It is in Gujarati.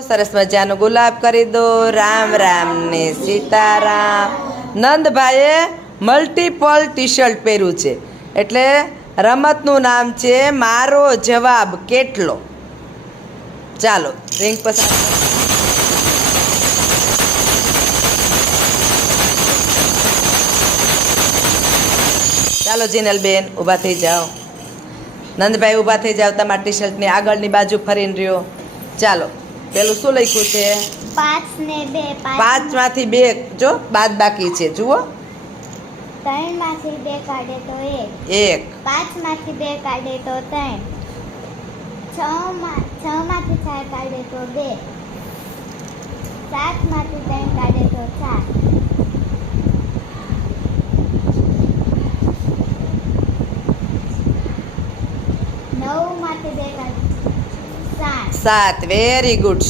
સરસ મજાનું ગુલાબ કરી દો. રામ રામ ને સીતારામ. નંદભાઈએ મલ્ટીપલ ટી શર્ટ પહેર્યું છે એટલે રમતનું નામ છે મારો જવાબ કેટલો. ચાલો રિંગ પસાર. ચાલો જીનલબેન ઊભા થઈ જાઓ. નંદભાઈ ઊભા થઈ જાઓ. તમારા ટી શર્ટની આગળની બાજુ ફરીને રહ્યો. ચાલો પેલું શું લખ્યું છે? 5 ને 2. 5 માંથી 2 જો બાદ બાકી છે. જુઓ 3 માંથી 2 કાઢે તો 1. 1 5 માંથી 2 કાઢે તો 3. 6 માંથી 4 કાઢે તો 2. 7 માંથી 3 કાઢે તો 4. 9 માંથી 2 કાઢે 7. 7. Very good.